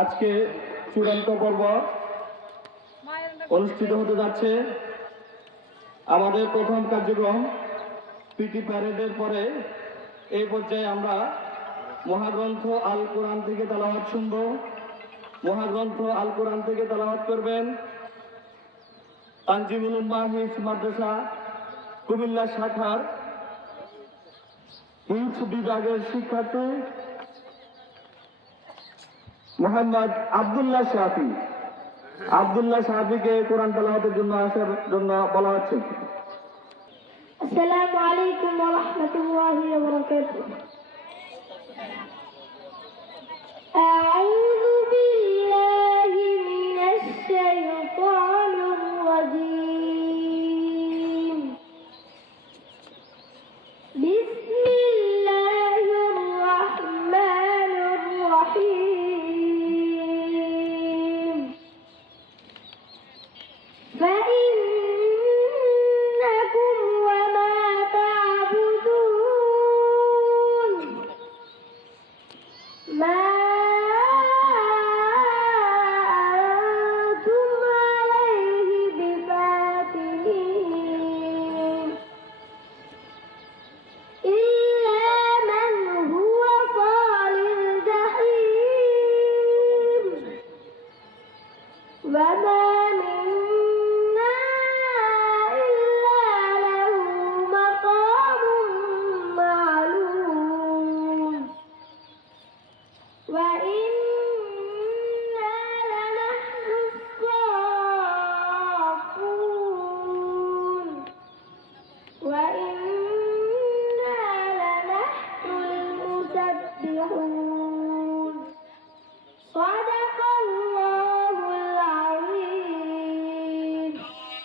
আজকে চূড়ান্ত পর্ব অনুষ্ঠিত হতে যাচ্ছে। আমাদের প্রথম কার্যক্রম পিটি প্যারেডের পরে এই পর্যায়ে আমরা মহাগ্রন্থ আল কোরআন থেকে তেলাওয়াত শুনব। মহাগ্রন্থ আল কোরআন থেকে তেলাওয়াত করবেন তানজিমুল উম্মাহ হিফজ মাদ্রাসা কুমিল্লা শাখার হিফজ বিভাগের শিক্ষার্থী মোহাম্মদ আব্দুল্লাহ শাফি। আব্দুল্লাহ শাফিকে কোরআন তেলাওয়াতের জন্য আসার জন্য বলা হচ্ছে। আসসালামু আলাইকুম ওয়া রাহমাতুল্লাহি ওয়া বারাকাতুহু। আউযু বিল্লাহি মিনাশ শাইতানির রাজীম। বিসমিল্লাহির রাহমানির রাহিম।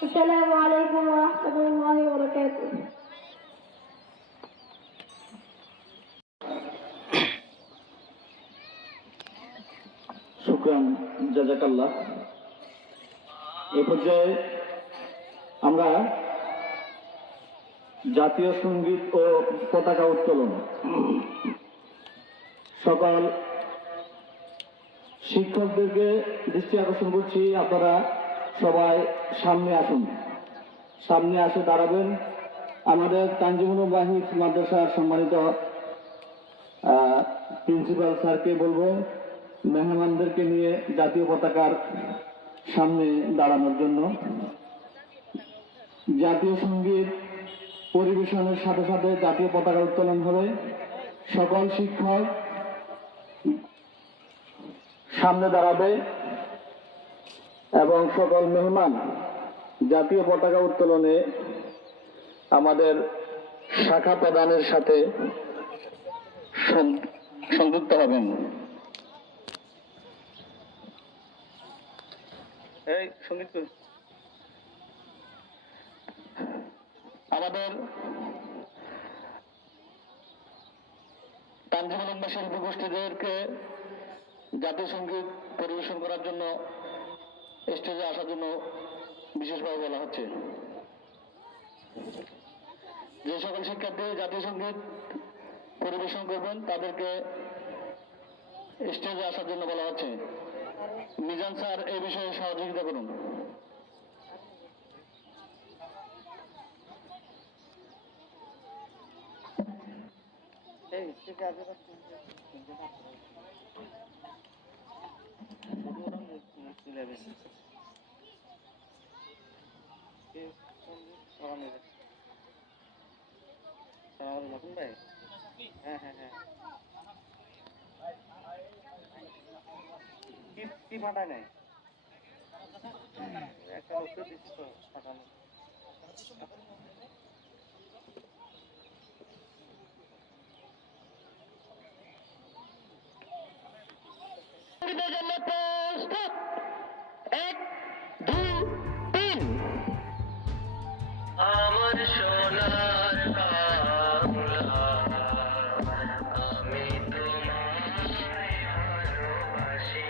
السلام عليكم ورحمة الله وبركاته. শুকরান জাযাকাল্লাহ। এই পর্যায়ে আমরা জাতীয় সঙ্গীত ও পতাকা উত্তোলন। সকল শিক্ষকদেরকে দৃষ্টি আকর্ষণ করছি, আপনারা সবাই সামনে আসুন, সামনে আসে দাঁড়াবেন। আমাদের তানজিমুল উম্মাহ হিফজ মাদ্রাসার সম্মানিত প্রিন্সিপাল স্যারকে বলবো মেহমানদেরকে নিয়ে জাতীয় পতাকার সামনে দাঁড়ানোর জন্য। জাতীয় সঙ্গীত পরিবেশনের সাথে সাথে জাতীয় পতাকা উত্তোলন হবে। সকল শিক্ষক সামনে দাঁড়াবে এবং সকল মেহমান জাতীয় পতাকা উত্তোলনে আমাদের শাখা প্রদানের সাথে সংযুক্ত হবেন। আমাদের তানজিমুল উম্মাহ শিল্পী গোষ্ঠীদেরকে জাতীয় সঙ্গীত পরিবেশন করার জন্য স্টেজে আসার জন্য বিশেষভাবে বলা হচ্ছে। যে সকল শিক্ষার্থী জাতীয় সঙ্গীত পরিবেশন করবেন তাদেরকে স্টেজে আসার জন্য বলা হচ্ছে। মিজান স্যার এই বিষয়ে সহযোগিতা করুন। কি ফাটায় নাই একটা ওষুধ দিচ্ছি তো ফাটানো। আমার সোনার বাংলা আমি তোমায় ভালোবাসি।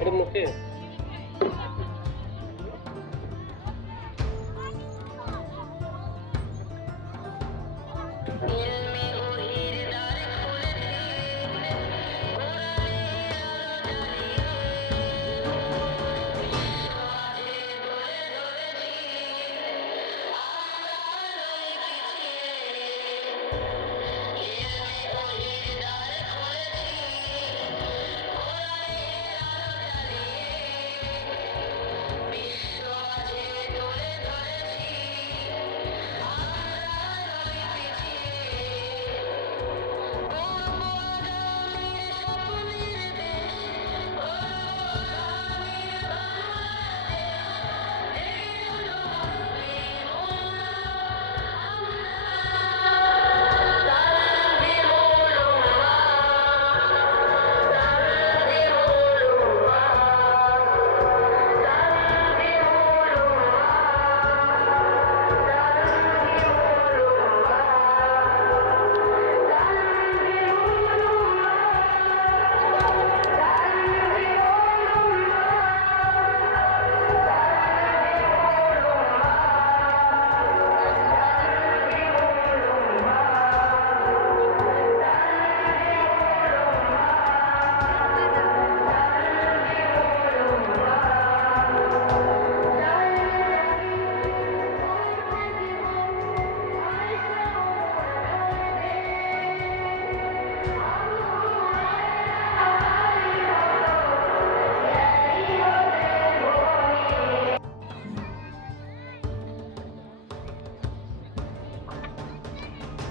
এটা মুখে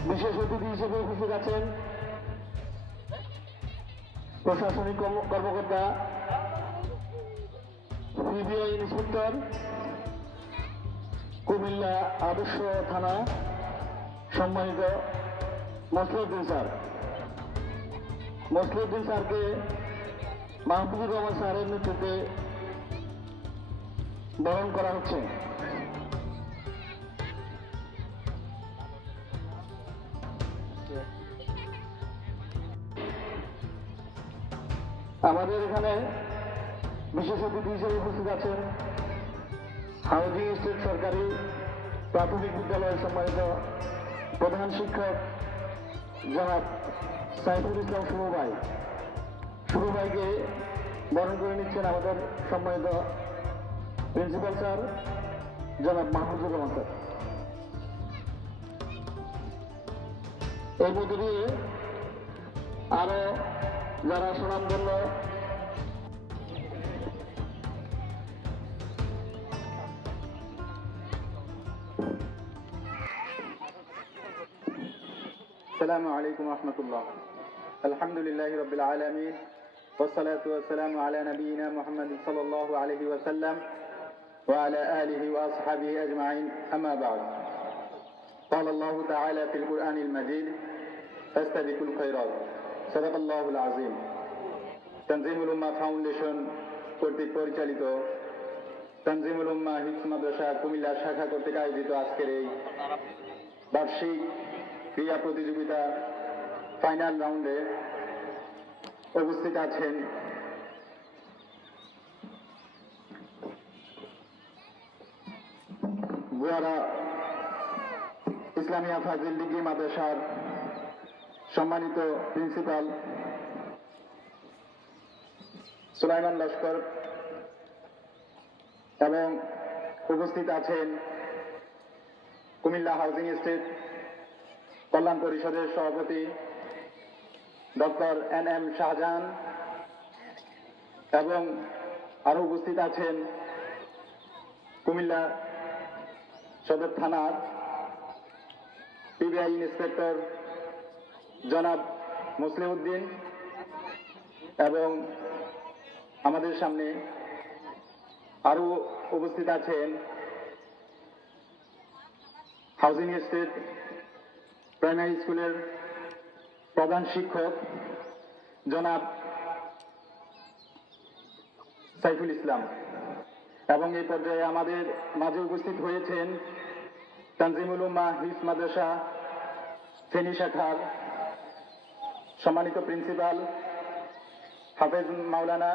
বিশেষ অতিথি হিসেবে উপস্থিত আছেন প্রশাসনিক কর্মকর্তা, সিবিআই ইন্সপেক্টর, কুমিল্লা আদর্শ থানা সম্মানিত মসলিউদ্দিন স্যার। মসলিউদ্দিন স্যারকে মাহবুবুর রহমান স্যারের নেতৃত্বে বরণ করা হচ্ছে। আমাদের এখানে বিশেষ অতিথি হিসেবে উপস্থিত আছেন হাউজিং স্টেট সরকারি প্রাথমিক বিদ্যালয়ের সম্মানিত প্রধান শিক্ষক জনাব সাইফুল ইসলাম শুভ ভাই। শুভ ভাইকে বরণ করে নিচ্ছেন আমাদের সম্মানিত প্রিন্সিপাল স্যার জনাব মাহফুজুর রহমান স্যার। এর মধ্যে দিয়ে আরো যারা সুনামধন্য السلام عليكم ورحمة الله. الحمد لله رب العالمين والصلاة والسلام على نبينا محمد صلى الله عليه وسلم وعلى آله وأصحابه أجمعين. أما بعد، قال الله تعالى في القرآن المجيد: فاستبقوا الخيرات. صدق الله العظيم. তানজিমুল উম্মাহ ফাউন্ডেশন কর্তৃক পরিচালিত তানজিমুল উম্মাহ হিফজ মাদ্রাসা কুমিল্লা শাখা কর্তৃক আয়োজিত আজকের এই বার্ষিক ক্রীড়া প্রতিযোগিতা ফাইনাল রাউন্ডে উপস্থিত আছেন গুয়ারা ইসলামিয়া ফাজিল ডিগ্রি মাদ্রাসার সম্মানিত প্রিন্সিপাল সুলাইমান লস্কর এবং উপস্থিত আছেন কুমিল্লা হাউজিং এস্টেট কল্যাণ পরিষদের সভাপতি ডক্টর NM শাহজাহান এবং আরো উপস্থিত আছেন কুমিল্লা সদর থানার PBI ইন্সপেক্টর জনাব মুসলিমউদ্দিন এবং আমাদের সামনে আরো উপস্থিত আছেন হাউজিং এস্টেট প্রাইমারি স্কুলের প্রধান শিক্ষক জনাব সাইফুল ইসলাম এবং এই পর্যায়ে আমাদের মাঝে উপস্থিত হয়েছেন তানজিমুল উম্মাহ হিফজ মাদ্রাসা ফেনী শাখার সম্মানিত প্রিন্সিপাল হাফেজ মাওলানা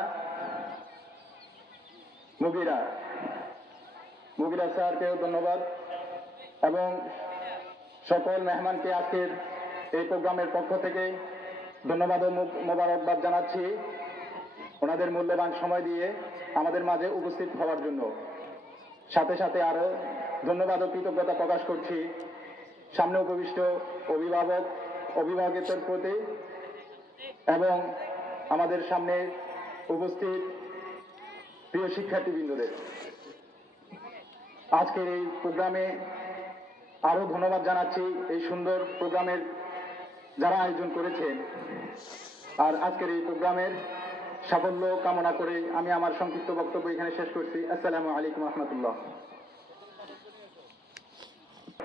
মুগিরা স্যারকেও ধন্যবাদ এবং সকল মেহমানকে আজকের এই প্রোগ্রামের পক্ষ থেকে ধন্যবাদ ও মোবারকবাদ জানাচ্ছি ওনাদের মূল্যবান সময় দিয়ে আমাদের মাঝে উপস্থিত হওয়ার জন্য। সাথে সাথে আরো ধন্যবাদ ও কৃতজ্ঞতা প্রকাশ করছি সামনে উপবিষ্ট অভিভাবকদের প্রতি এবং আমাদের সামনে উপস্থিত প্রিয় শিক্ষার্থীবৃন্দদের। আজকের এই প্রোগ্রামে আরো ধন্যবাদ জানাচ্ছি এই সুন্দর প্রোগ্রামের যারা আয়োজন করেছেন। আর আজকের এই প্রোগ্রামের সাফল্য কামনা করে আমি আমার সংক্ষিপ্ত বক্তব্য এখানে শেষ করছি। আসসালামু আলাইকুম রহমতুল্লাহ।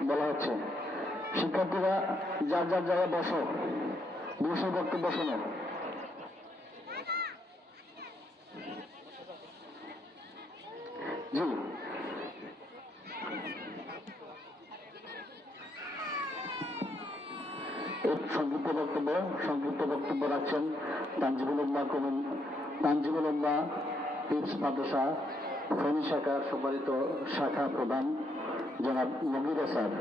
বলা হচ্ছে শিক্ষার্থীরা যার যার জায়গায় বসে বক্তব্য শোনো। জি, সংক্ষিপ্ত বক্তব্য রাখছেন তানজিমুল উম্মাহ হিফজ মাদ্রাসা ফেনী শাখার সম্মানিত শাখা প্রধান জনাব মুগিরা স্যার।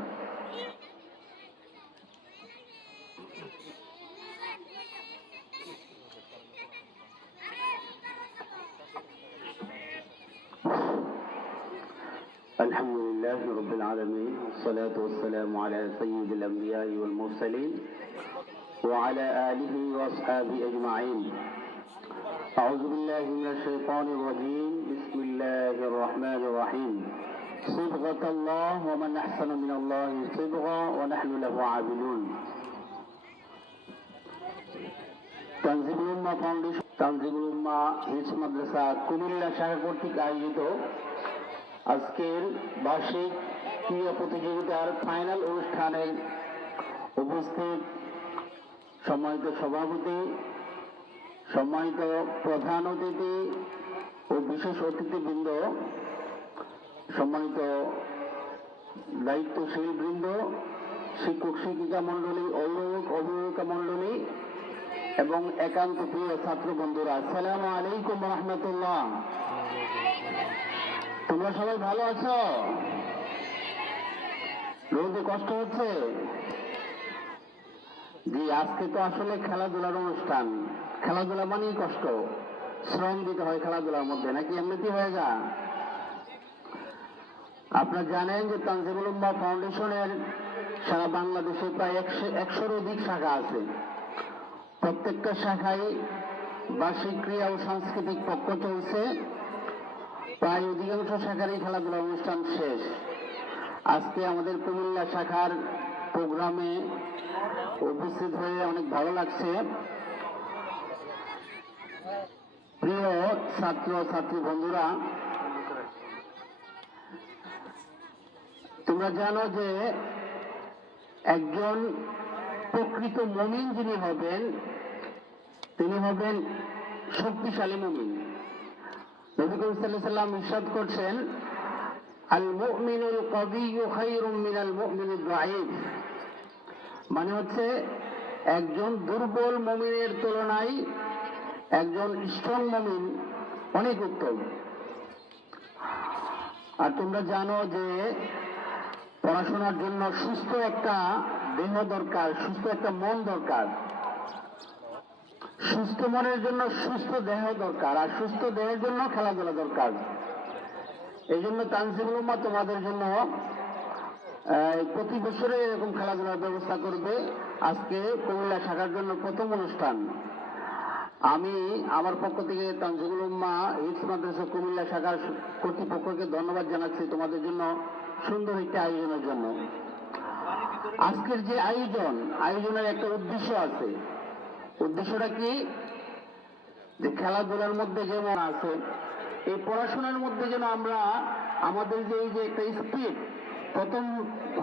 الحمد لله رب العالمين والصلاة والسلام على سيد الأنبياء والمرسلين وعلى آله وأصحابه أجمعين. أعوذ بالله من الشيطان الرجيم. بسم الله الرحمن الرحيم. صبغة الله ومن أحسن من الله صبغة ونحن له عابدون. তানজিমুল উম্মাহ ফাউন্ডেশন তানজিমুল উম্মাহ হিফজ মাদ্রাসা কুমিল্লা শাখা কর্তৃক আয়োজিত আজকের বার্ষিক ক্রীড়া প্রতিযোগিতার ফাইনাল অনুষ্ঠানে উপস্থিত সম্মানিত সভাপতি, সম্মানিত প্রধান অতিথি ও বিশেষ অতিথিবৃন্দ, সম্মানিত দায়িত্বশীল বৃন্দ, শিক্ষক শিক্ষিকা মণ্ডলী, অভিভাবকা মণ্ডলী এবং একান্ত প্রিয় ছাত্র বন্ধুরা, আসসালামু আলাইকুম রহমতুল্লাহ। তোমরা সবাই ভালো আছো? রোদে কষ্ট হচ্ছে? জি, আজকে তো আসলে খেলাধুলার অনুষ্ঠান। খেলাধুলা মানেই কষ্ট, শ্রম দিতে হয় খেলাধুলার মধ্যে, নাকি এমনিতে হয়ে যা? আপনারা জানেন যে তানজিমুল উম্মাহ ফাউন্ডেশনের সারা বাংলাদেশে প্রায় 100-র অধিক শাখা আছে। প্রত্যেকটা শাখায় বার্ষিক ক্রীড়া ও সাংস্কৃতিক পক্ষ চলছে। প্রায় অধিকাংশ শাখারই খেলাধুলার অনুষ্ঠান শেষ। আজকে আমাদের কুমিল্লা শাখার প্রোগ্রামে উপস্থিত হয়ে অনেক ভালো লাগছে। প্রিয় ছাত্র ছাত্রী বন্ধুরা, তোমরা জানো যে একজন প্রকৃত মুমিন যিনি হবেন তিনি হবেন শক্তিশালী মুমিন। নবী করিম সাল্লাল্লাহু আলাইহি ওয়াসাল্লাম ইরশাদ করছেন, আল মুমিনুল কাবিয়্যু খায়রুম মিনাল মুমিনিদ দাঈফ। মানে হচ্ছে একজন দুর্বল মুমিনের তুলনায় একজন স্ট্রং মুমিন অনেক উত্তম। আর তোমরা জানো যে পড়াশোনার জন্য সুস্থ একটা দেহ দরকার, সুস্থ একটা মন দরকার। সুস্থ মনের জন্য সুস্থ দেহ দরকার, আর সুস্থ দেহের জন্য খেলাধুলা দরকার। এই জন্য তানজিমুল উম্মাহ তোমাদের জন্য প্রতি বছরে এরকম খেলাধুলার ব্যবস্থা করবে। আজকে কুমিল্লা শাখার জন্য প্রথম অনুষ্ঠান। আমি আমার পক্ষ থেকে তানজিমুল উম্মাহ হিফজ মাদ্রাসা কুমিল্লা শাখার কর্তৃপক্ষকে ধন্যবাদ জানাচ্ছি তোমাদের জন্য সুন্দর একটি আয়োজনের জন্য। আজকের যে আয়োজনের একটা উদ্দেশ্য আছে। উদ্দেশ্যটা কি? যে খেলাধুলার মধ্যে যেমন আছে, এই পড়াশোনার মধ্যে যেন আমরা আমাদের যে এই যে একটা স্পিড, প্রথম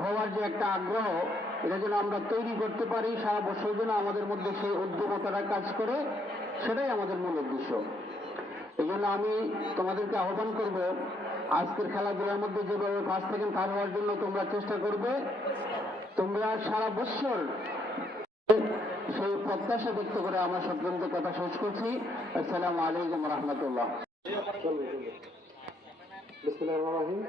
হওয়ার যে একটা আগ্রহ, এটা যেন আমরা তৈরি করতে পারি, সারা বছর যেন আমাদের মধ্যে সেই উদ্যমতাটা কাজ করে, সেটাই আমাদের মূল উদ্দেশ্য। এই জন্য আমি তোমাদেরকে আহ্বান করব, আজকের খেলাধুলার মধ্যে যেভাবে ফার্স্ট সেকেন্ড থার্ড হওয়ার জন্য তোমরা চেষ্টা করবে, তোমরা সারা বছর সেই প্রত্যাশা ব্যক্ত করে আমার সত্যন্ত কথা শেষ করছি। আসসালামু আলাইকুম রহমতুল্লাহ। বিসমিল্লাহির রহমানির রহিম।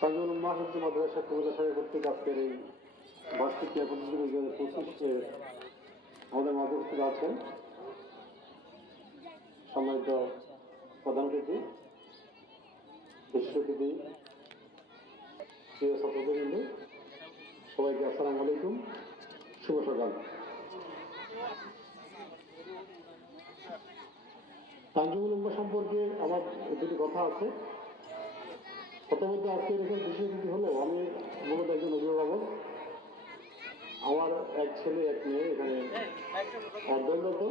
তানজিমুল উম্মাহ হিফজ মাদ্রাসা কুমিল্লা শাখা কর্তৃক আজকের এই বার্ষিক ক্রীড়া প্রতিযোগিতা 2025 আমাদের মাঝে উপস্থিত আছেন সম্মানিত প্রধান অতিথি, বিশেষ অতিথি, প্রিয় ছাত্রবৃন্দ, সবাইকে আসসালামু আলাইকুম, শুভ সকাল। তানজিমুল উম্মাহ সম্পর্কে আমার দুটি কথা আছে। প্রথমত আজকে এরকম বিশেষ অতিথি হলো, আমি মূলত একজন অভিভাবক। আমার এক ছেলে এক মেয়ে এখানে অধ্যয়নরত।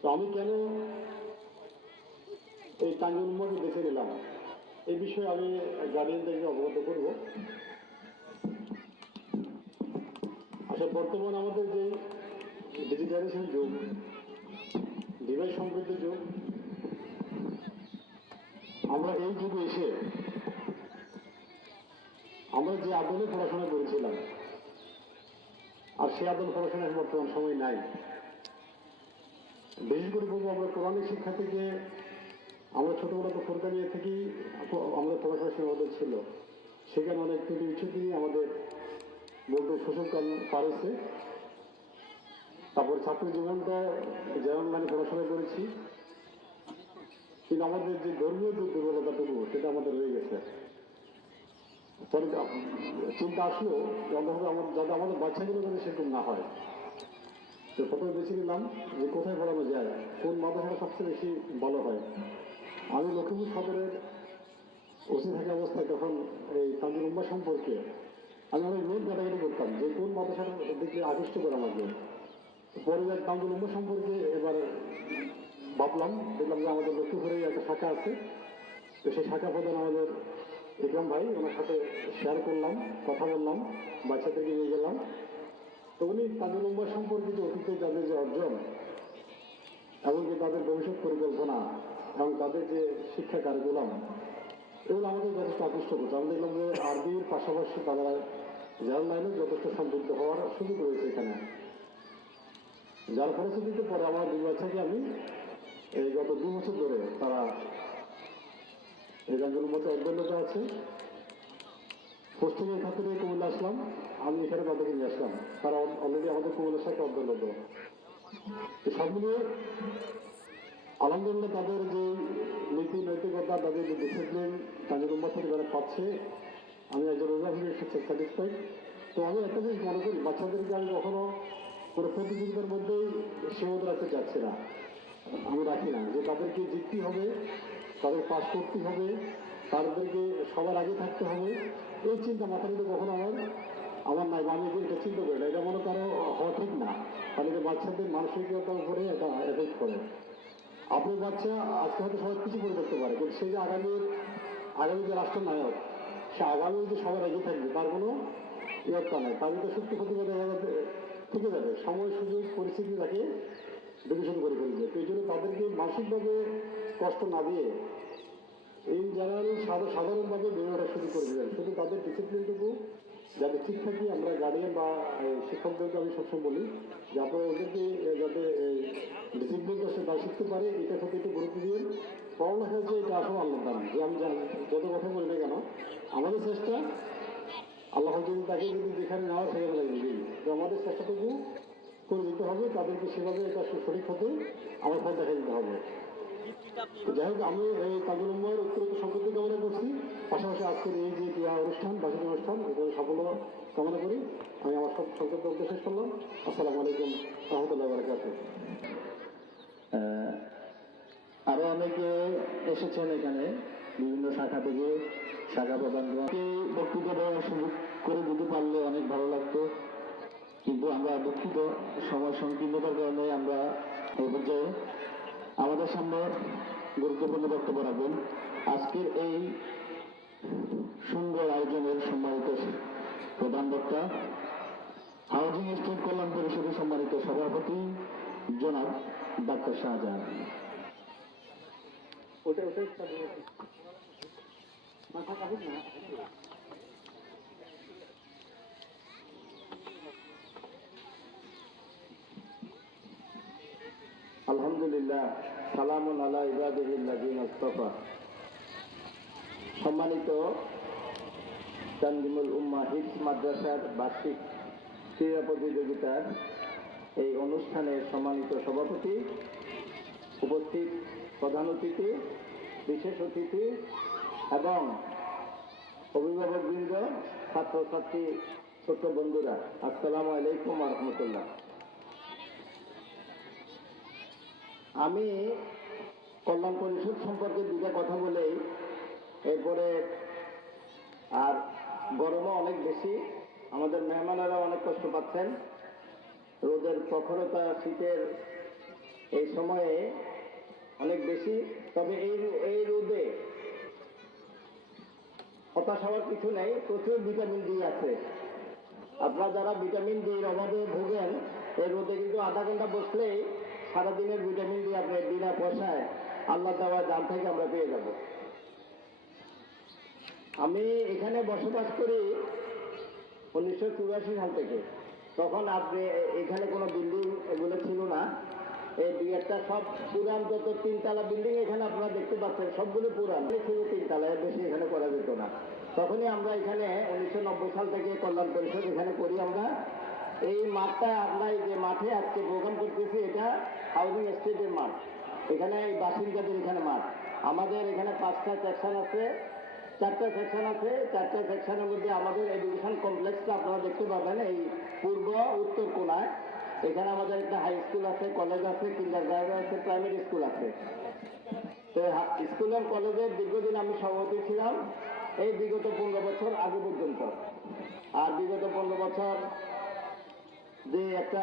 তো আমি কেন এই তানজিমুল উম্মাহকে বেছে নিলাম, এই বিষয়ে আমি গার্ডিয়ানদেরকে অবগত করব। আচ্ছা, বর্তমান আমাদের যে ডিজিটালাইজেশন যুগ, ডিভাইস সমৃদ্ধ যুগ, আমরা এই যুগে এসে আমরা যে আদলে পড়াশোনা করেছিলাম, আর সে আদল পড়াশোনা বর্তমান সময় নাই। বিশেষ করে বলবো, আমরা কোরআনের শিক্ষা থেকে, আমরা ছোটবেলা তো ফোরকানিয়া থেকেই আমাদের পড়াশোনা সীমাবদ্ধ ছিল। সেখানে অনেক ত্রুটি বিচ্ছুতি আমাদের বলতে শোষণকাল পার হয়েছে। তারপর ছাত্র জীবনটা যেমন মানে পড়াশোনা করেছি, কিন্তু আমাদের যে ধর্মীয় যে দুর্বলতাটুকু, সেটা আমাদের রয়ে গেছে। পরে চিন্তা আসলো যে অন্তত যাতে আমাদের বাচ্চাগুলো যাতে সেরকম না হয়। তো প্রথমে বেছে নিলাম যে কোথায় পড়ানো যায়, কোন মাদ্রাসাটা সবচেয়ে বেশি ভালো হয়। আমি লক্ষ্মীপুর সদরের ওসি থাকা অবস্থায় তখন এই তানজিমুল উম্মাহ সম্পর্কে আমি অনেক নোট ঘাটাঘাটি করতাম যে কোন মাদ্রাসার দিকে আকৃষ্ট করে আমাকে। পরে তানজিমুল উম্মাহ সম্পর্কে এবার ভাবলাম, দেখলাম যে আমাদের লক্ষ্মীপুরেই একটা শাখা আছে। তো সেই শাখা প্রধান আমাদের ইকরাম ভাই, ওনার সাথে শেয়ার করলাম, কথা বললাম, বাচ্চাদেরকে নিয়ে গেলাম। তো উনি তানজিমুল উম্মাহ সম্পর্কে যে অতীতে যাদের যে অর্জন, এমনকি তাদের ভবিষ্যৎ পরিকল্পনা এবং তাদের যে শিক্ষা কারিকুলাম, এগুলো আমাদের যথেষ্ট আকৃষ্ট করছে। আমি দেখলাম যে আরবির পাশাপাশি তারা জেনারেল লাইনে যথেষ্ট সম্পৃক্ত হওয়ার সুযোগ রয়েছে এখানে। যার ফলশ্রুতিতে পরে আমার দুই বাচ্চাকে আমি এই গত 2 বছর ধরে তারা এই তানজিমুল উম্মাহতে অধ্যয়নরত আছে। পোস্টিংয়ের খাতিরে কুমিল্লা আসলাম, আমি এখানে তাদেরকে নিয়ে আসলাম। তারা অলরেডি আমাদের কুমিল্লার সাথে অধ্যয়নরত। তো সব মিলিয়ে আলহামদুলিল্লাহ তাদের যে নীতি নৈতিকতা, তাদের যে ডিসিপ্লিন তানজিমুল উম্মাহ থেকে যারা পাচ্ছে, আমি একজন অভিভাবকের সাথে স্যাটিসফাইড। তো আমি একটা জিনিস মনে করি, বাচ্চাদেরকে আমি কখনো কোনো প্রতিযোগিতার মধ্যেই সীমাবদ্ধ রাখতে চাচ্ছি না, আমি রাখি না। যে তাদেরকে জিততে হবে, তাদের পাস করতে হবে, তাদেরকে সবার আগে থাকতে হবে, এই চিন্তা মাথার মধ্যে কখনো আমার নাই, বা আমি এটা চিন্তা করি না। এটা মনে করো হওয়া ঠিক না, তাহলে এটা বাচ্চাদের মানসিকতার উপরে এটা এফেক্ট করে। আপনার বাচ্চা আজকে হয়তো সবাই কিছু করে দেখতে পারে, কিন্তু সে যে আগামী যে রাষ্ট্রনায়ক, সে আগামী যে সবার এগিয়ে থাকবে, তার কোনো ইয়ত্তা নাই। তার ভিতরে সুস্থ প্রতিভা দেখা যাবে, থেকে যাবে। সময়, সুযোগ, পরিস্থিতি তাকে বিকশিত করে ফেলবে। তো এই জন্য তাদেরকে মানসিকভাবে কষ্ট না দিয়ে এই জেনারেল সাধারণভাবে বেড়ে ওঠা শুরু করে দেবেন। শুধু তাদের ডিসিপ্লিনটুকু যাতে ঠিক থাকে, আমরা গার্ডিয়ান বা শিক্ষকদেরকে আমি সবসময় বলি যে আপনারা ওদেরকে যাতে ডিসিপ্লিনটা সে তারা শিখতে পারে, এটার প্রতি একটু গুরুত্ব দিয়ে। পড়ালেখা যে এটা আসলে আল্লাহ দান, যে আমি যত কথা বলি না কেন, আমাদের চেষ্টা আল্লাহ যদি তাকে যদি যেখানে নেওয়া সেখানে লাগিয়ে দিই। তো আমাদের চেষ্টাটুকু করে দিতে হবে, তাদেরকে সেভাবে এটা সঠিক হতে আমার পথ দেখা দিতে হবে। তো যাই হোক, আমি এই তাজুল উম্মার উত্তরোত্তর সম্পত্তি কামনা করছি, পাশাপাশি আজকের এই যে বিয়া অনুষ্ঠান, বার্ষিক অনুষ্ঠান, এটা সাফল্য কামনা করি। আমি আমার সব সংক্ষিপ্ত বক্তব্য শেষ করলাম। আসসালামু আলাইকুম রহমতুল্লাহ বারাকাতুহু। আরো অনেকে এসেছেন এখানে বিভিন্ন শাখা থেকে, শাখা প্রধানকে বক্তৃতা দেওয়ার সুযোগ করে দিতে পারলে অনেক ভালো লাগতো, কিন্তু আমরা দুঃখিত, সময় সংকীর্ণতার কারণে আমরা এই পর্যায়ে আমাদের সামনে গুরুত্বপূর্ণ বক্তব্য রাখবেন আজকের এই সুন্দর আয়োজনের সম্মানিত প্রধান বক্তা, হাউজিং স্টেট কল্যাণ পরিষদের সম্মানিত সভাপতি জনাব ডাক্তার শাহজাহান। আলহামদুলিল্লাহ, সালামুন আলা ইবাদিল্লাযিনা ইসতাফা। সম্মানিত তানজিমুল উম্মাহ হিফজ মাদ্রাসার বার্ষিক ক্রীড়া প্রতিযোগিতার এই অনুষ্ঠানের সম্মানিত সভাপতি, উপস্থিত প্রধান অতিথি, বিশেষ অতিথি এবং অভিভাবকবৃন্দ, ছাত্রছাত্রী, ছোট্ট বন্ধুরা, আসসালামু আলাইকুম ওয়া রাহমাতুল্লাহ। আমি কল্যাণ পরিষদ সম্পর্কে দুটো কথা বলেই এরপরে, আর গরমও অনেক বেশি, আমাদের মেহমানেরা অনেক কষ্ট পাচ্ছেন, রোদের প্রখরতা শীতের এই সময়ে অনেক বেশি। তবে এই রোদে হতাশ হওয়ার কিছু নেই, প্রচুর ভিটামিন ডি আছে। আপনারা যারা ভিটামিন ডির অভাবে ভোগেন, এই রোদে কিন্তু আধা ঘন্টা বসলেই সারাদিনের ভিটামিন ডি আপনি বিনা পয়সায় আল্লাহ দেওয়া দাম থেকে আমরা পেয়ে যাব। আমি এখানে বসবাস করি 1984 সাল থেকে। তখন আপনি এখানে কোনো বিল্ডিং এগুলো ছিল না, এই দুই একটা সব পুরান, যত তিনতলা বিল্ডিং এখানে আপনারা দেখতে পাচ্ছেন সবগুলো পুরান ছিল, তিনতলায় বেশি এখানে করা যেত না। তখনই আমরা এখানে 1990 সাল থেকে কল্যাণ পরিষদ এখানে করি আমরা। এই মাঠটা, আমরা এই যে মাঠে আজকে প্রোগ্রাম করতেছি, এটা হাউজিং এস্টেটের মাঠ, এখানে এই বাসিন্দাদের এখানে মাঠ। আমাদের এখানে 5টা সেকশন আছে, 4টা সেকশন আছে। 4টা সেকশনের মধ্যে আমাদের এডুকেশন কমপ্লেক্সটা আপনারা দেখতে পাবেন এই পূর্ব উত্তর কোণায়। এখানে আমাদের একটা হাই স্কুল আছে, কলেজ আছে, কিন্ডারগার্টেন আছে, প্রাইমারি স্কুল আছে। তো স্কুল আর কলেজের দীর্ঘদিন আমি সভাপতি ছিলাম এই বিগত 15 বছর আগে পর্যন্ত। আর বিগত 15 বছর যে একটা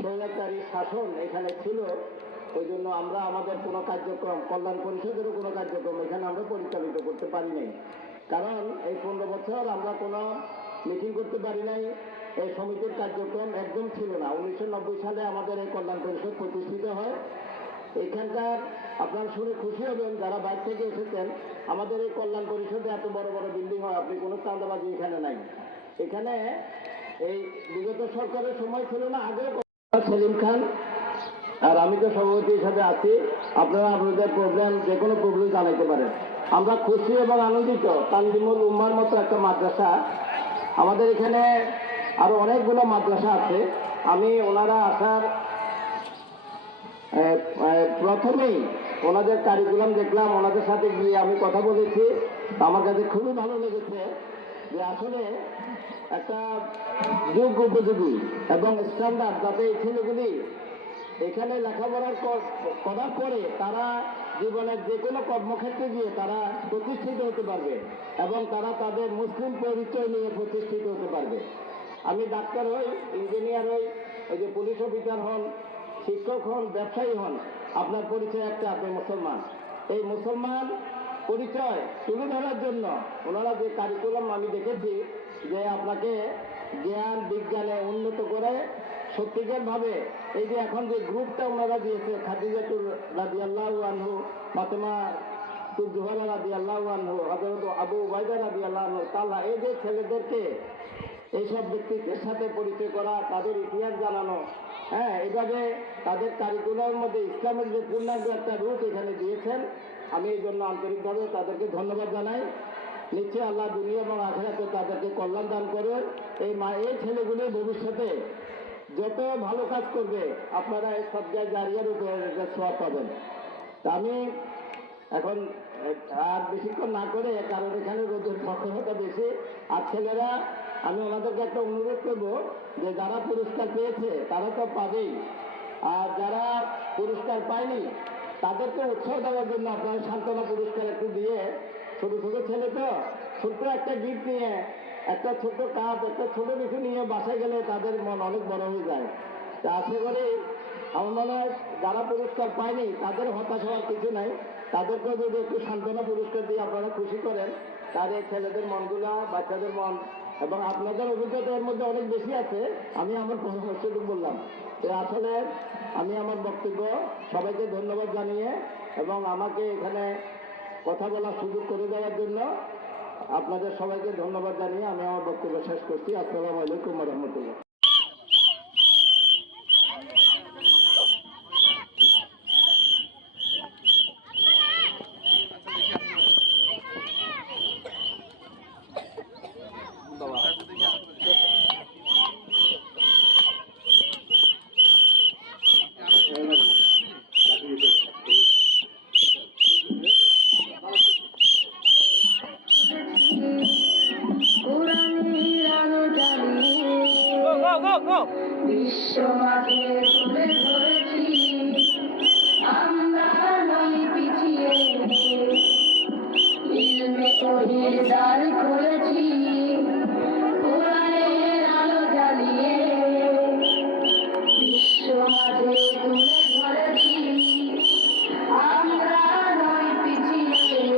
স্বৈরাচারী শাসন এখানে ছিল, ওই জন্য আমরা আমাদের কোনো কার্যক্রম, কল্যাণ পরিষদেরও কোনো কার্যক্রম এখানে আমরা পরিচালিত করতে পারি নাই। কারণ এই 15 বছর আমরা কোনো মিটিং করতে পারি নাই, এই সমিতির কার্যক্রম একদম ছিল না। 1990 সালে আমাদের এই কল্যাণ পরিষদ প্রতিষ্ঠিত হয়। এখানকার আপনারা শুনে খুশি হবেন যারা বাইরে থেকে এসেছেন, আমাদের এই কল্যাণ পরিষদে এত বড় বড় বিল্ডিং হয়, আপনি কোনো চাঁদাবাজি এখানে নাই। এখানে এই বিগত সরকারের সময় ছিল না, আগে সেলিম খান আর আমি তো সভাপতি হিসাবে আছি। আপনারা আপনাদের প্রোগ্রাম, যে কোনো প্রোগ্রাম জানাইতে পারেন। আমরা খুশি এবং আনন্দিত, তানজিমুল উম্মার মতো একটা মাদ্রাসা, আমাদের এখানে আরো অনেকগুলো মাদ্রাসা আছে। আমি ওনারা আসার প্রথমেই ওনাদের কারিকুলাম দেখলাম, ওনাদের সাথে গিয়ে আমি কথা বলেছি, আমার কাছে খুবই ভালো লেগেছে যে আসলে একটা যুগ উপযোগী এবং স্ট্যান্ডার্ড, যাতে এই ছেলেগুলি এখানে লেখাপড়া করার পরে তারা জীবনের যে কোনো কর্মক্ষেত্রে গিয়ে তারা প্রতিষ্ঠিত হতে পারবে এবং তারা তাদের মুসলিম পরিচয় নিয়ে প্রতিষ্ঠিত হতে পারবে। আমি ডাক্তার হই, ইঞ্জিনিয়ার হই, ওই যে পুলিশ অফিসার হন, শিক্ষক হন, ব্যবসায়ী হন, আপনার পরিচয় একটা, আপনি মুসলমান। এই মুসলমান পরিচয় তুলে ধরার জন্য ওনারা যে কারিকুলাম আমি দেখেছি, যে আপনাকে জ্ঞান বিজ্ঞানে উন্নত করে সত্যিকারভাবে এই যে এখন যে গ্রুপটা ওনারা দিয়েছে, খাদিজাতুর রাদিয়াল্লাহু আনহু, ফাতেমা জোহরা রাদিয়াল্লাহু আনহু, হযরত আবু উবাইদা রাদিয়াল্লাহু আনহু তাআলা, এই যে ছেলেদেরকে এইসব ব্যক্তিত্বের সাথে পরিচয় করা, তাদের ইতিহাস জানানো, হ্যাঁ, এইভাবে তাদের কারিকুলামের মধ্যে ইসলামের যে পূর্ণাঙ্গ একটা রূপ এখানে দিয়েছেন, আমি এই জন্য আন্তরিকভাবে তাদেরকে ধন্যবাদ জানাই। নিশ্চয়ই আল্লাহ দুনিয়া এবং আখিরাতে তাদেরকে কল্যাণ দান করে। এই ছেলেগুলি ভবিষ্যতে যত ভালো কাজ করবে আপনারা এই সদকা জারিয়ার উপরে সওয়াব পাবেন। তা আমি এখন আর বেশিক্ষণ না করে, কারণ এখানে রোদের প্রখরতা বেশি, আর ছেলেরা আমি ওনাদেরকে একটা অনুরোধ করবো যে যারা পুরস্কার পেয়েছে তারা তো পাবেই, আর যারা পুরস্কার পায়নি তাদেরকে উৎসাহ দেওয়ার জন্য আপনারা সান্ত্বনা পুরস্কার একটু দিয়ে, ছোট ছোট ছেলে তো ছোট্ট একটা গিফট নিয়ে, একটা ছোট কাপ, একটা ছোট কিছু নিয়ে বাসায় গেলে তাদের মন অনেক বড় হয়ে যায়। তা আশা করি আমার মনে হয় যারা পুরস্কার পায়নি তাদের হতাশ হওয়ার কিছু নাই, তাদেরকেও যদি একটু সান্ত্বনা পুরস্কার দিয়ে আপনারা খুশি করেন, তাহলে ছেলেদের মনগুলা, বাচ্চাদের মন, এবং আপনাদের অভিজ্ঞতা এর মধ্যে অনেক বেশি আছে, আমি আমার পরামর্শটুকু বললাম। তো আসলে আমি আমার বক্তব্য সবাইকে ধন্যবাদ জানিয়ে এবং আমাকে এখানে কথা বলার সুযোগ করে দেওয়ার জন্য আপনাদের সবাইকে ধন্যবাদ জানিয়ে আমি আমার বক্তব্য শেষ করছি। আসসালামু আলাইকুম ওয়া রাহমাতুল্লাহ। কোরআনের আলো জ্বালিয়ে বিশ্ব মাঝে তুলে ধরেছি, আমরা নই পিছিয়ে, ইলমে তৌহিদ দ্বার খুলেছি। কোরআনের আলো জ্বালিয়ে বিশ্ব মাঝে তুলে ধরেছি, আমরা নই পিছিয়ে,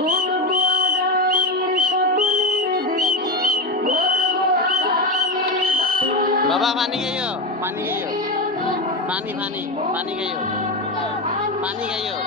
গর্ব আগামীর স্বপ্নের দেশ, গর্ব আগামীর বাংলা। বাবা পানি খাইও, পানি খাইও, পানি পানি পানি খাইও, পানি খাইও।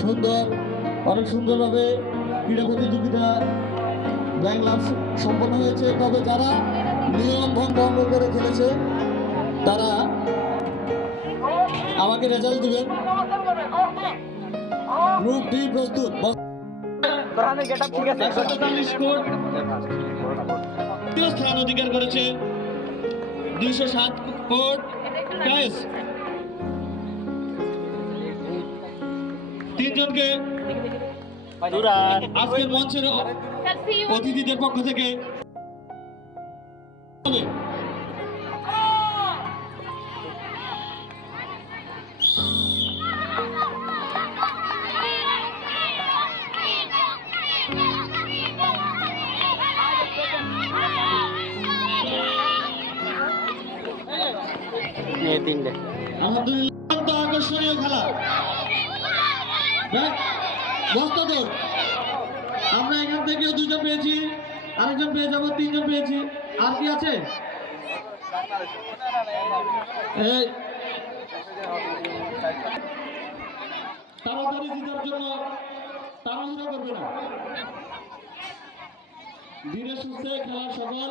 সুন্দর, অনেক সুন্দরভাবে ক্রীড়া প্রতিযোগিতা ব্যাংলাভ সম্পন্ন হয়েছে। তবে যারা নিয়ম ভঙ্গ করে খেলেছে তারা আমাকে রেজাল্ট দিবেন। গ্রুপ ডি প্রস্তুত। 143 স্কোর, স্থান অধিকার করেছে 207 কোট ক্যাশ। তিনজনকে আজকের মঞ্চের অতিথিদের পক্ষ থেকে আলহামদুলিল্লাহ, আকর্ষণীয় খেলা। আমরা এখান থেকেও 2জন পেয়েছি, আরেকজন পেয়ে যাবো, 3জন পেয়েছি। আর কি আছে? এই তাড়াতাড়ি জিতার জন্য তাড়াহুড়ো করবে না, ধীরে সুস্থে খেলার সকল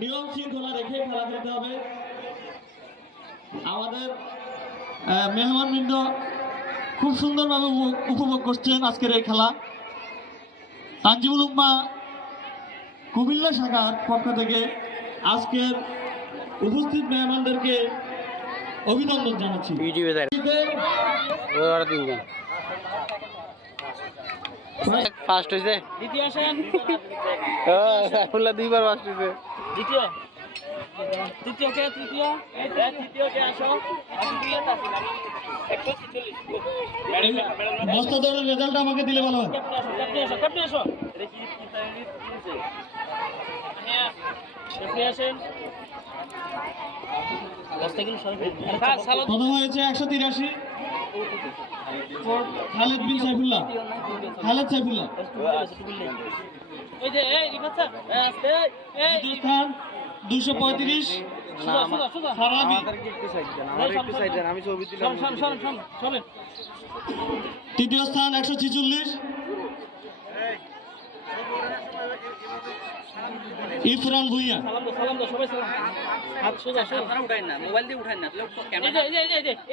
নিয়ম শৃঙ্খলা রেখে খেলা খেলতে হবে। আমাদের মেহমানবৃন্দ খুব সুন্দরভাবে উপভোগ করছেন আজকের এই খেলা। তানজিমুল উম্মাহ কুমিল্লা শাখার পক্ষ থেকে আজকের উপস্থিত মেহমানদেরকে অভিনন্দন জানাচ্ছি। ফার্স্ট হয়েছে, দ্বিতীয় আসেন, দুইবার ফার্স্ট হয়েছে। দ্বিতীয়, তৃতীয় কে? তৃতীয়, তৃতীয় কে? আসো, বস্তা দৌড়ের রেজাল্ট আমাকে দিলে ভালো হয়। ক্যাপ্টেন আসো, ক্যাপ্টেন আসো, ক্যাপ্টেন আসেন। প্রথম হয়েছে 183 খালেদ বিন সাইফুল্লাহ, খালেদ সাইফুল্লাহ। ওই যে এই রিফাত স্যার, আস্তে এই দ্বিতীয় স্থান 235 ফারাবি। তৃতীয় স্থান 146 ইফরান ভুঁইয়া। সালাম দাও সবাই, সালাম। হাত সোজা সোজা, আপনারা উঠাইন না, মোবাইল দিয়ে উঠাইন না, ক্যামেরা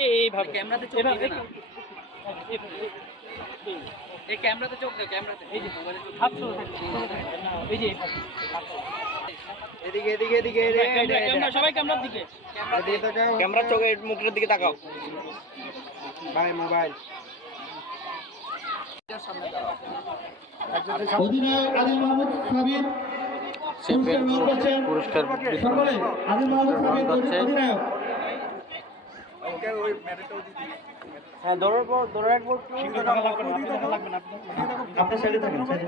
এইভাবে ক্যামেরাতে চোখ দিবেন না, এই ক্যামেরাতে চোখ দাও, ক্যামেরাতে এই যে মোবাইলে চোখ, হাত সোজা, এই যে এদিকে এদিকে এদিকে, ক্যামেরা সবাই ক্যামেরার দিকে, ক্যামেরা চোখে মুখের দিকে তাকাও ভাই, মোবাইল। অধিনায়ক আদিল মাহমুদ সাবির পুরস্কার সকলে আদিল মাহমুদ সাবির অধিনায়ক। হ্যাঁ, দৌড়ার পর দৌড়ার পর আপনি সাইডে থাকেন, সাইডে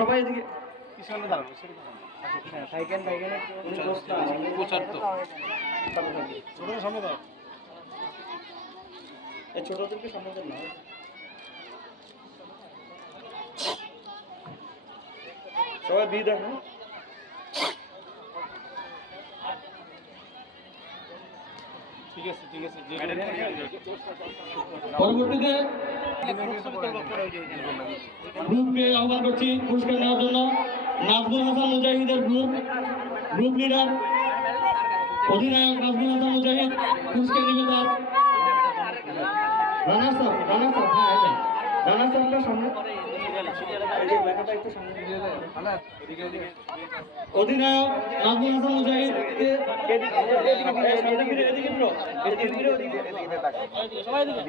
সবাই এদিকে পিছনে দাঁড়াবো, সাইকেল সাইকেল সামনে দাও, এই ছোটদেরকে সামনে দেন না। সবাই বি দেখো। ঠিক আছে ঠিক আছে। পরবর্তীতে গ্রুপকে আহ্বান করছি পুরস্কার নেওয়ার জন্য। নাজমুল হাসান মুজাহিদের গ্রুপ লিডার অধিনায়ক নাজমুল হাসান মুজাহিদ পুরস্কার নিবে তার রানার্স আপ, হ্যাঁ রানার্স আপটা সামনে, অধিনায়ক নাজমুল হাসান মুজাহিদ সবাই দিকে,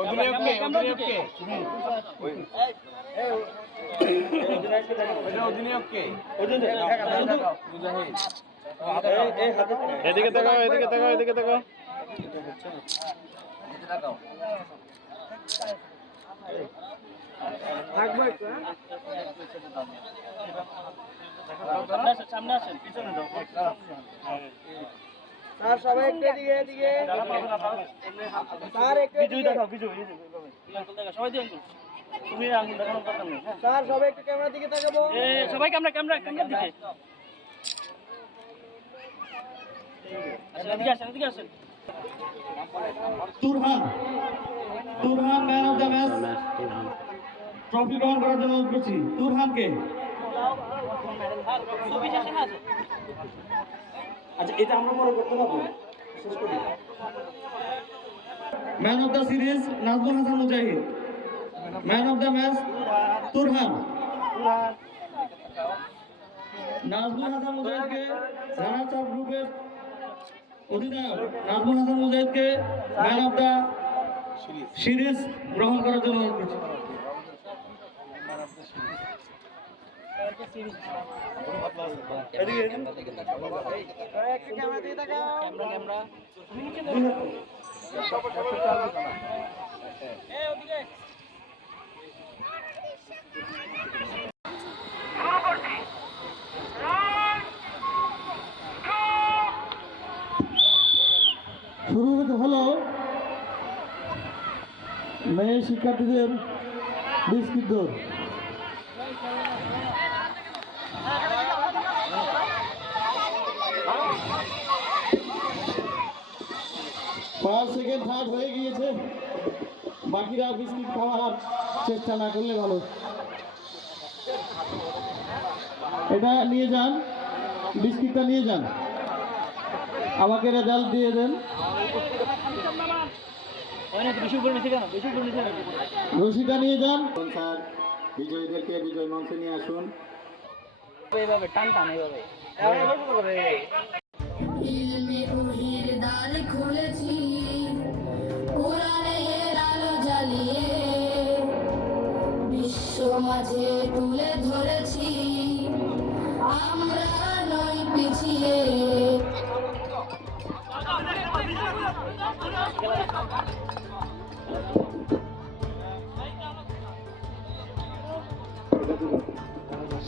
অধিনায়ককে অধিনায়ককে এদিকে তাকাও, এদিকে তাকাও, এদিকে তাকাও। সামনে আসেন, পিছনে দাও স্যার, সবাই একটু এদিকে এদিকে স্যার, একটু বিজয় দেখাও, বিজয় সবাই দিয়ে আঙ্গুল, তুমি আঙ্গুল দেখানোর দরকার নেই স্যার, সবাই একটু ক্যামেরার দিকে তাকাবো, সবাই ক্যামেরার দিকে এদিকে আসেন, এদিকে আসেন। Turhan man of the match trophy গ্রহণ করার জন্য অনুরোধ করছি তুরহানকে। আচ্ছা, এটা আমরা পরে করতে পারবো। Man of the series Nazmul Hasan Mujahid, man of the match Turhan. Nazmul Hasan মুজাহিদকে রানার্স আপ গ্রুপের অধিনায়ক নাজমুল হাসান মুজাহিদকে ম্যান অফ দ্য সিরিজ গ্রহণ করার জন্য অনুরোধ করছি। শুরু হলো মেয়ে শিক্ষার্থীদের বিস্কিট দৌড়। ফার্স্ট সেকেন্ড থার্ড হয়ে গিয়েছে, বাকিরা বিস্কিট খাওয়ার চেষ্টা না করলে ভালো। এটা নিয়ে যান, বিস্কিটটা নিয়ে যান, আমাকে রেজাল্ট দিয়ে দেন। রশিটা নিয়ে যান। স্যার বিজয়ীদেরকে বিজয় মঞ্চে নিয়ে আসুন। এইভাবে টান টান এইভাবে ইলমে ওহির দ্বার খুলেছি, কোরআনের আলো জ্বালিয়ে বিশ্ব মাঝে তুলে ধরেছি, আমরা নই পিছিয়ে।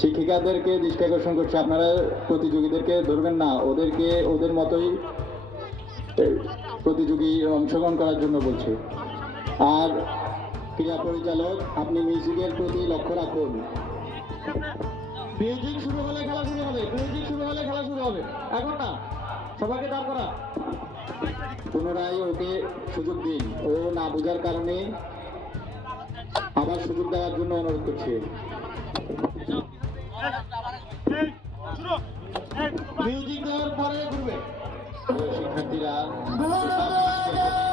শিক্ষিকাদেরকে দৃষ্টি আকর্ষণ করছে, আপনারা প্রতিযোগীদেরকে ধরবেন না, ওদেরকে ওদের মতোই প্রতিযোগী অংশগ্রহণ করার জন্য বলছে। আর ক্রীড়া পরিচালক, আপনি মিউজিকের প্রতি লক্ষ্য রাখুন। মিউজিক শুরু হলে খেলা শুরু হবে, মিউজিক শুরু হলে খেলা শুরু হবে, এখন না, সবাইকে দাঁড় করা। পুনরায় ওকে সুযোগ দিন, ও না বোঝার কারণে আবার সুযোগ দেওয়ার জন্য অনুরোধ করছে। মিউজিক দেওয়ার পরে ঘুরবে। শিক্ষার্থীরা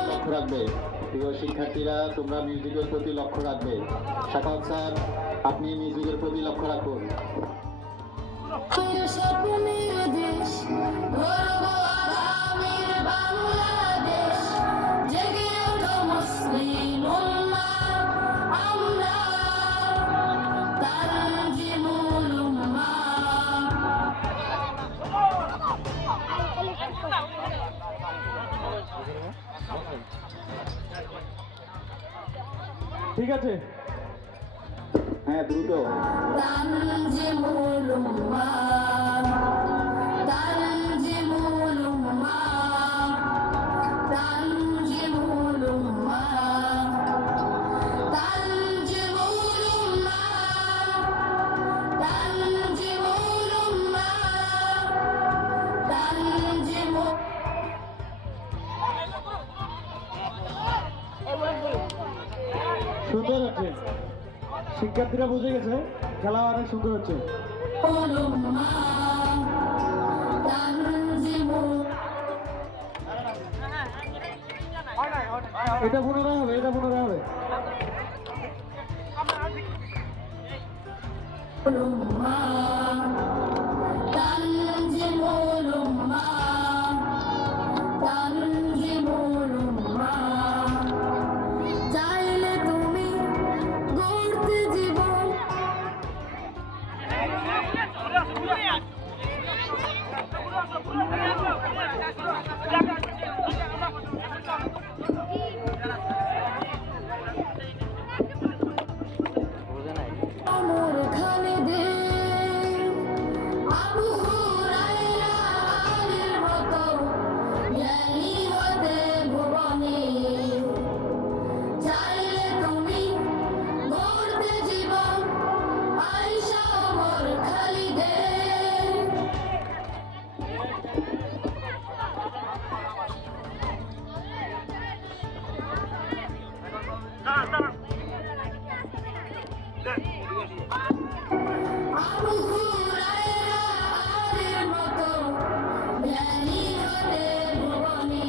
লক্ষ্য রাখবে, প্রিয় শিক্ষার্থীরা তোমরা মিউজিকের প্রতি লক্ষ্য রাখবে। সাকাওয়াত স্যার, আপনি মিউজিকের প্রতি লক্ষ্য রাখুন। স্বপ্নের দেশ, গর্ব আগামীর বাংলাদেশ, জেগে ওঠো মুসলিম উম্মাহ, আমরা তানজিমুল উম্মাহ। ঠিক আছে, হ্যাঁ দ্রুত। তানজিমুল উম্মাহ, তানজিমুল উম্মাহ, তানজিমুল উম্মাহ, তানজিমুল উম্মাহ, তানজিমুল উম্মাহ, তানজিমুল। সুন্দর হচ্ছে, শিক্ষার্থীরা বুঝে গেছে, খেলা অনেক সুন্দর হচ্ছে। এটা পুনরায় হবে, এটা পুনরায় হবে। তানজিমুল উম্মাহ, তানজিমুল উম্মাহ। চাইলে তুমি গড়তে জীবন, আমর খালিদের, আবু হুরায়রা আলীর মতো জ্ঞানী হতে ভুবনে। চাইলে তুমি গড়তে জীবন, আয়েশা ওমর খালিদের। আবু হুরায়রা আলীর মতো জ্ঞানী হতে ভুবনে।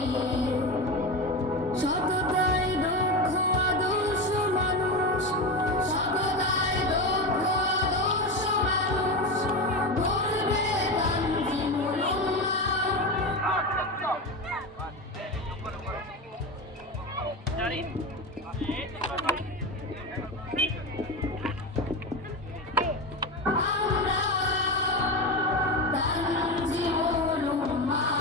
সততায় দক্ষ আদর্শ মানুষ, সততায় দক্ষ আদর্শ মানুষ, গড়বে তানজিমুল উম্মাহ। আমরা তানজিমুল উম্মাহ,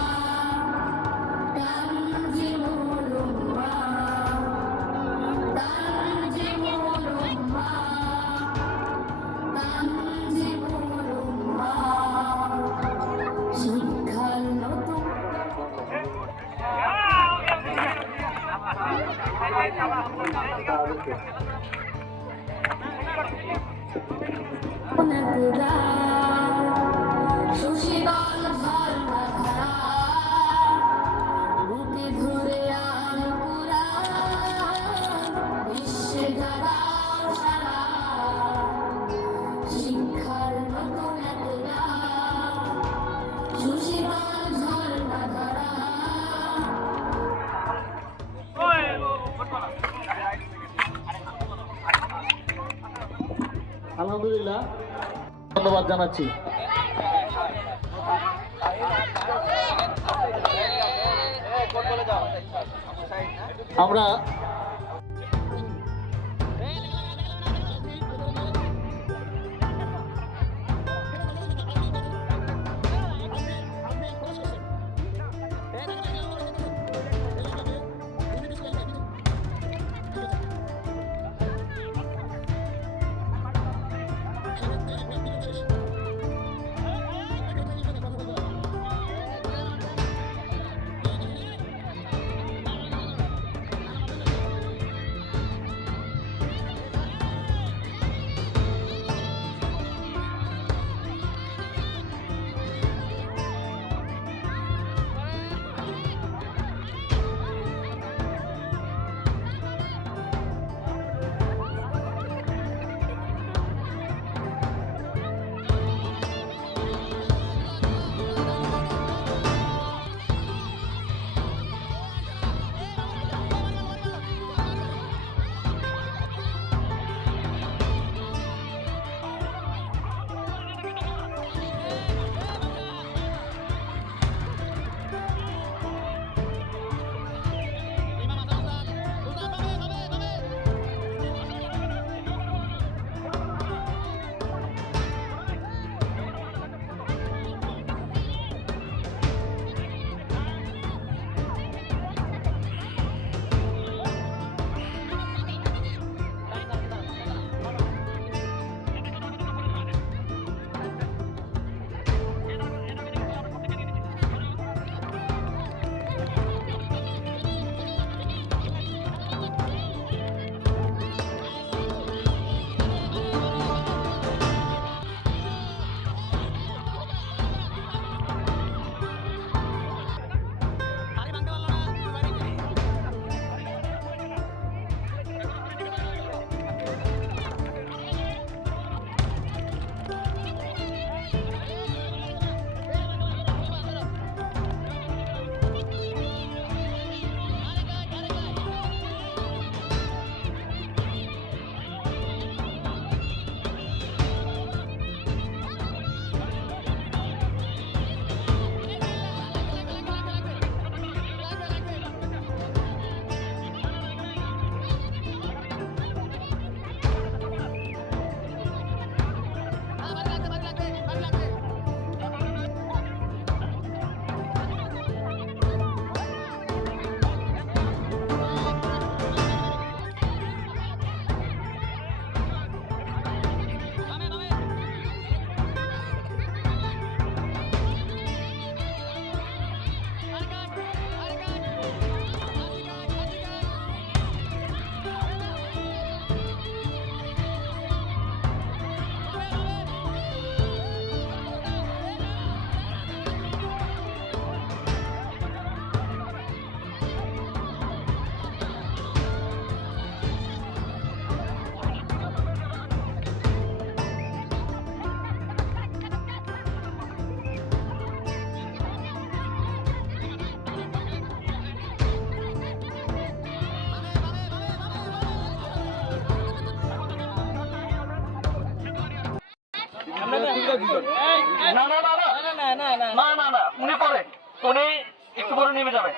তানজিমুল উম্মাহ, তানজিমুল উম্মাহ, তানজিমুল উম্মাহ। শিক্ষার নতুন সুশীতল ঝর্ণা ধারা, বুকে ধরে আলহামদুলিল্লাহ ধন্যবাদ জানাচ্ছি। আমরা না না না না না না না না, উনি পরে উনি একটু পরে নেমে যাবে।